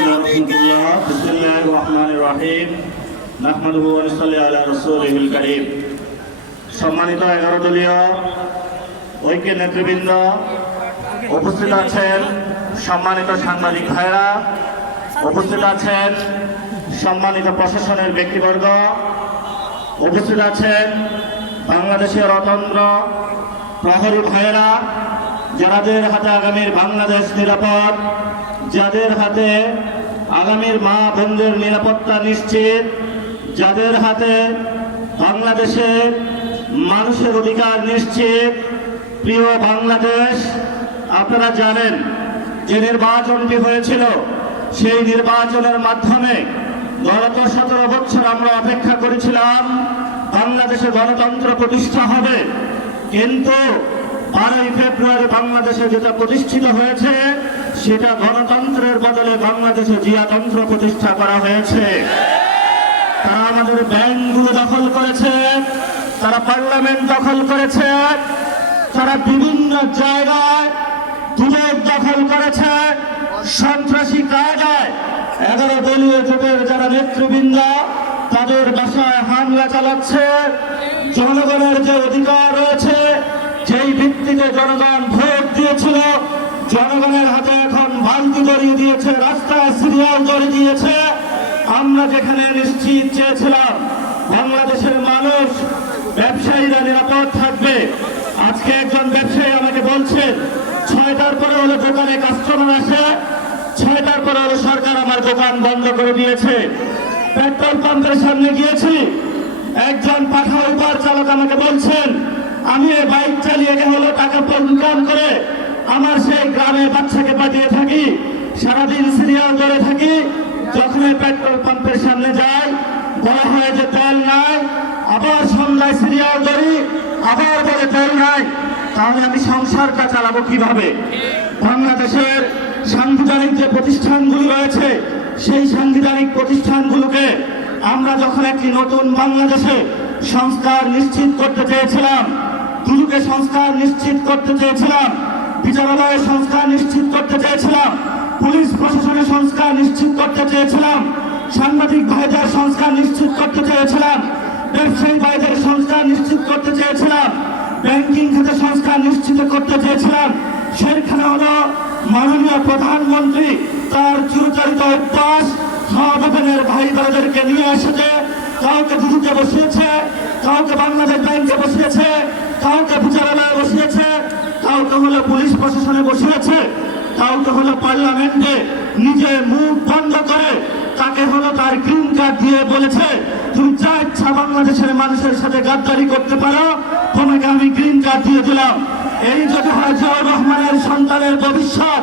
আলাইকুম ওয়া রাহমাতুল্লাহ। বিসমিল্লাহির রহমানির রহিম। নাহমাদুহু ওয়া নুসাল্লি আলা রাসূলিহিল কারীম। সম্মানিত 11 দলীয় ঐক্যের নেতৃবৃন্দ, উপস্থিত আছেন সম্মানিত সাংবাদিক ভাইরা, উপস্থিত আছেন সম্মানিত প্রশাসনের ব্যক্তিবর্গ, উপস্থিত আছেন বাংলাদেশের অতন্ত্র প্রহরী ভাইয়েরা, যাদের হাতে আগামীর বাংলাদেশ নিরাপদ, যাদের হাতে আগামীর মা বোনদের নিরাপত্তা নিশ্চিত, যাদের হাতে বাংলাদেশের মানুষের অধিকার নিশ্চিত। প্রিয় বাংলাদেশ, আপনারা জানেন যে নির্বাচনটি হয়েছিল, সেই নির্বাচনের মাধ্যমে গত 17 বছর আমরা অপেক্ষা করেছিলাম বাংলাদেশে গণতন্ত্র প্রতিষ্ঠা হবে, কিন্তু 12ই ফেব্রুয়ারি বাংলাদেশে যেটা প্রতিষ্ঠিত হয়েছে সেটা গণতন্ত্রের বদলে বাংলাদেশে জিয়াতন্ত্র প্রতিষ্ঠা করা হয়েছে। তারা আমাদের ব্যাংকগুলো দখল করেছে, তারা পার্লামেন্ট দখল করেছে, তারা বিভিন্ন জায়গায় দুদক দখল করেছে, সন্ত্রাসী কায়দায় 11 দলীয় জোটের যারা নেতৃবৃন্দ তাদের বাসায় হামলা চালাচ্ছে। জনগণের যে অধিকার রয়েছে, যেই ভিত্তিতে জনগণ ভোট দিয়েছিল, জনগণের হাতে এখন বালতি ধরিয়ে দিয়েছে, রাস্তায় সিরিয়াল ধরে দিয়েছে। আমরা যেখানে নিশ্চিত চেয়েছিলাম বাংলাদেশের মানুষ, ব্যবসায়ীরা নিরাপদ থাকবে, আজকে একজন ব্যবসায়ী আমাকে বলছেন 6টার পরে হলে দোকানে কাস্টমার আসে, 6টার পরে হলে সরকার আমার দোকান বন্ধ করে দিয়েছে। পেট্রোল পাম্পের সামনে গিয়েছি, একজন পাঠা উবার চালক আমাকে বলছেন আমি এই বাইক চালিয়ে হলো টাকা ইনকাম করে আমার সেই গ্রামে বাচ্চাকে পাঠিয়ে থাকি, সারাদিন সিরিয়াল ধরে থাকি, যখন পেট্রোল পাম্পের সামনে যাই বলা হয় যে তেল নাই, আবার সন্ধ্যায় সিরিয়াল ধরি, আবার বলে তেল নাই। তাহলে আমি সংসারটা চালাবো কিভাবে? বাংলাদেশের সাংবিধানিক যে প্রতিষ্ঠানগুলি রয়েছে, সেই সাংবিধানিক প্রতিষ্ঠানগুলোকে আমরা যখন একটি নতুন বাংলাদেশে সংস্কার নিশ্চিত করতে চেয়েছিলাম, দুদকে সংস্কার নিশ্চিত করতে চেয়েছিলাম, বিচারালয়ের সংস্কার নিশ্চিত করতে চেয়েছিলাম, পুলিশ প্রশাসনের সংস্কার নিশ্চিত করতে চেয়েছিলাম, সাংবাদিক ভাইদের সংস্কার নিশ্চিত করতে চেয়েছিলাম, ব্যবসায়ী ভাইদের সংস্কার নিশ্চিত করতে চেয়েছিলাম, ব্যাংকিং খাতে সংস্কার নিশ্চিত করতে চেয়েছিলাম, সেখানে হলো মাননীয় প্রধানমন্ত্রী তার চিরচরিত অভ্যাস সমাবেশের ভাই বোনেদেরকে নিয়ে এসেছে, কাউকে দুদকে বসিয়েছে, কাউকে বাংলাদেশ ব্যাংকে বসিয়েছে, কাউকে বিচারালয়ে বসিয়েছে, কাউকে হলো পুলিশ প্রশাসনে বসিয়েছে, কাউকে হলো পার্লামেন্টে নিজে মুখ বন্ধ করে তাকে হলো তার গ্রিন কার্ড দিয়ে বলেছে তুমি যা ইচ্ছা বাংলাদেশের মানুষের সাথে গাদ্দারি করতে পারো, তোমাকে আমি গ্রিন কার্ড দিয়ে দিলাম। এই যদি হয় জিয়াউর রহমানের সন্তানের ভবিষ্যৎ,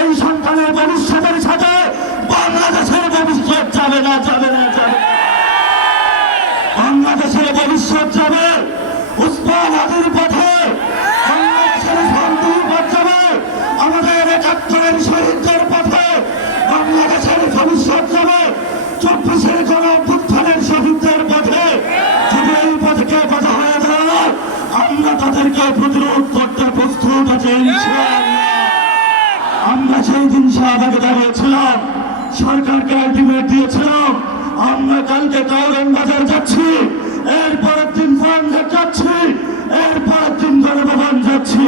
এই সন্তানের ভবিষ্যতের সাথে বাংলাদেশের ভবিষ্যৎ যাবে না, যাবে না, যাবে। বাংলাদেশের ভবিষ্যৎ যাবে উসমান হাদির পথে, বাংলাদেশের শান্তির পথ যাবে আমাদের 71-এর শহীদদের পথে, বাংলাদেশের ভবিষ্যৎ যাবে 24-এর গণ-অভ্যুত্থানের শহীদদের পথে। যদি এই পথকে বাধা হয়ে দাঁড়ায়, আমরা তাদেরকে প্রতিরোধ করতে প্রস্তুত আছি ইনশাআল্লাহ। আমরা সেই দিন শাহবাগে দাঁড়িয়েছিলাম, সরকারকে আলটিমেট দিয়েছিলাম, আমরা কালকে কাউরন বাজার যাচ্ছি, এরপরের দিন ফার্মঘাট যাচ্ছি, এরপরের দিন গণভবন যাচ্ছি।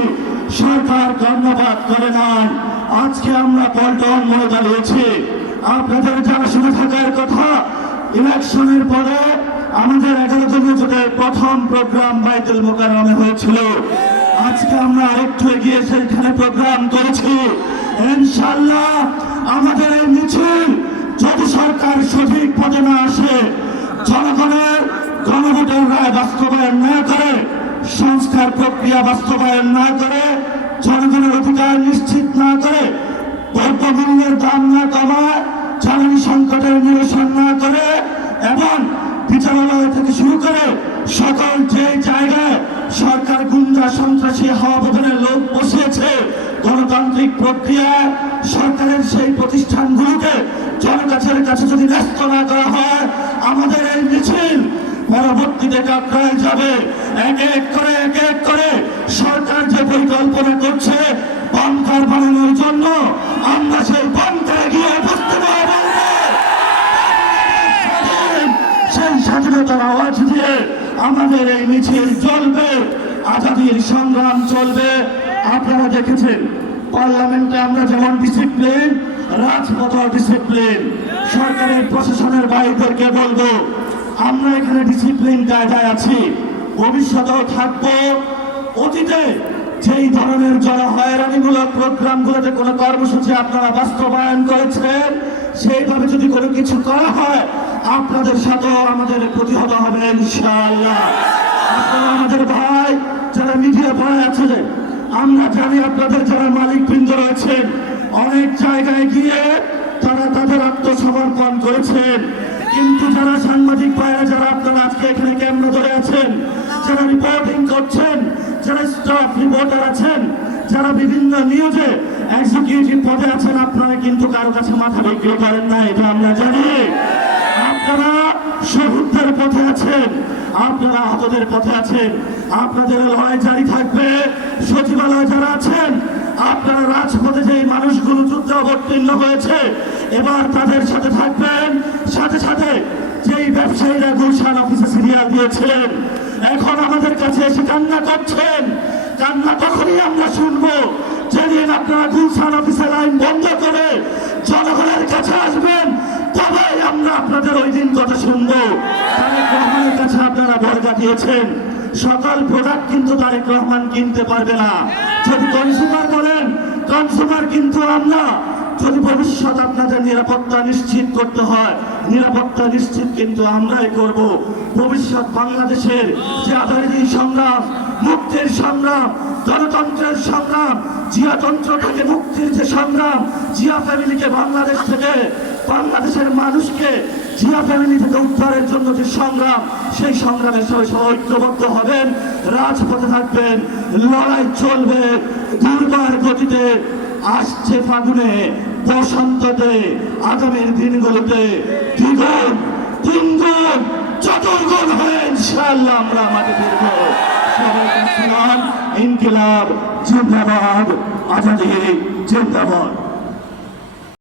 সরকার কর্ণপাত করে নাই। আজকে আমরা পল্টন মোড়ে দাঁড়িয়েছি। আপনাদের যারা শুনে থাকার কথা, ইলেকশনের পরে আমাদের 11 দলীয় জোটের প্রথম প্রোগ্রাম বাইতুল মোকাররমে হয়েছিল। আজকে আমরা আরেকটু এগিয়ে সেখানে প্রোগ্রাম করেছি। ইনশাআল্লাহ আমাদের এই মিছিল যদি সরকার সঠিক পদে না আসে, জনগণের গণভোটের রায় বাস্তবায়ন না করে, সংস্কার প্রক্রিয়া বাস্তবায়ন না করে, জনগণের অধিকার নিশ্চিত না করে, দ্রব্যমূল্যের দাম না কমায়, জ্বালানি সংকটের নিরসন না করে, এবং বিচারালয় থেকে শুরু করে সকল যে জায়গায় সরকার গুন্ডা সন্ত্রাসী হাওয়াবদনের লোক বসিয়েছে, গণতান্ত্রিক প্রক্রিয়ায় সরকারের সেই প্রতিষ্ঠানগুলোকে জনগণের কাছে যদি ন্যস্ত না করা হয়, আমাদের এই মিছিল পরবর্তীতে কাকরাইল যাবে। এক এক করে সরকার যে পরিকল্পনা করছে বাংকার বানানোর জন্য, আমরা সেই বাংকারে গিয়ে বুঝতে পারবো স্বাধীনতার আওয়াজ দিয়ে আমাদের এই মিছিল চলবে, আজাদির সংগ্রাম চলবে। আপনারা দেখেছেন পার্লামেন্টে আমরা যেমন ডিসিপ্লিন, রাজপথ ডিসিপ্লিন। সরকারের প্রশাসনের ভাইদেরকে বলবো, আমরা এখানে ডিসিপ্লিন কায়দায় আছি, ভবিষ্যতেও থাকবো। অতীতে যেই ধরনের জনহয়রানিমূলক প্রোগ্রামগুলোতে কোনো কর্মসূচি আপনারা বাস্তবায়ন করেছেন, সেইভাবে যদি কোনো কিছু করা হয় আপনাদের সাথেও আমাদের প্রতিহত হবে ইনশাআল্লাহ। আপনারা আমাদের ভাই যারা মিডিয়া পড়ে আছে, আমরা জানি আপনাদের যারা মালিকবৃন্দ রয়েছেন অনেক জায়গায় গিয়ে তারা তাদের আত্মসমর্পণ করেছেন, কিন্তু যারা সাংবাদিক ভাইরা যারা আপনারা আজকে এখানে ক্যামেরা ধরে আছেন, যারা রিপোর্টিং করছেন, যারা স্টাফ রিপোর্টার আছেন, যারা বিভিন্ন নিউজে এক্সিকিউটিভ পদে আছেন, আপনারা কিন্তু কারো কাছে মাথা বিক্রি করেন না, এটা আমরা জানি। আপনারা শহীদদের পথে আছেন, আপনারা আহতদের পথে আছেন, আপনাদের লড়াই জারি থাকবে। সচিবালয় যারা আছেন, আপনারা রাজপথে যে মানুষগুলো যুদ্ধে অবতীর্ণ হয়েছে এবার তাদের সাথে থাকবেন। সাথে সাথে যেই ব্যবসায়ীরা গুলশান অফিসে সিরিয়াল দিয়েছিলেন এখন আমাদের কাছে এসে কান্না করছেন, কান্না তখনই আমরা শুনবো যেদিন আপনারা গুলশান অফিসে লাইন বন্ধ করে জনগণের কাছে আসবেন, তবেই আমরা আপনাদের ওই দিন কথা শুনবো। তারেক রহমানের কাছে আপনারা বর্গা দিয়েছেন, সকল প্রোডাক্ট কিন্তু তারেক রহমান কিনতে পারবে না। যদি কনজিউমার বলেন, কনজিউমার কিন্তু আমরা। যদি ভবিষ্যৎ আপনাদের নিরাপত্তা নিশ্চিত করতে হয়, নিরাপত্তা নিশ্চিত কিন্তু আমরাই করব। ভবিষ্যৎ বাংলাদেশের যে আজাদী সংগ্রাম, মুক্তির সংগ্রাম, গণতন্ত্রের সংগ্রাম, জিয়াতন্ত্র থেকে মুক্তির যে সংগ্রাম, জিয়া ফ্যামিলিকে বাংলাদেশ থেকে, বাংলাদেশের মানুষকে জিয়া ফ্যামিলি থেকে উদ্ধারের জন্য যে সংগ্রাম, সেই সংগ্রামের সবাই ঐক্যবদ্ধ হবেন, রাজপথে থাকবেন, লড়াই চলবে দুর্বার গতিতে। আসছে ফাগুনে, বসন্ততে, আগামীর দিনগুলোতে দ্বিগুণ, তিনগুণ, চতুর্গুণ হয়ে ইনশাআল্লাহ আমরা মাঠে ফিরব। সবাইকে সালাম, ইনকিলাব জিন্দাবাদ, আজাদী জিন্দাবাদ।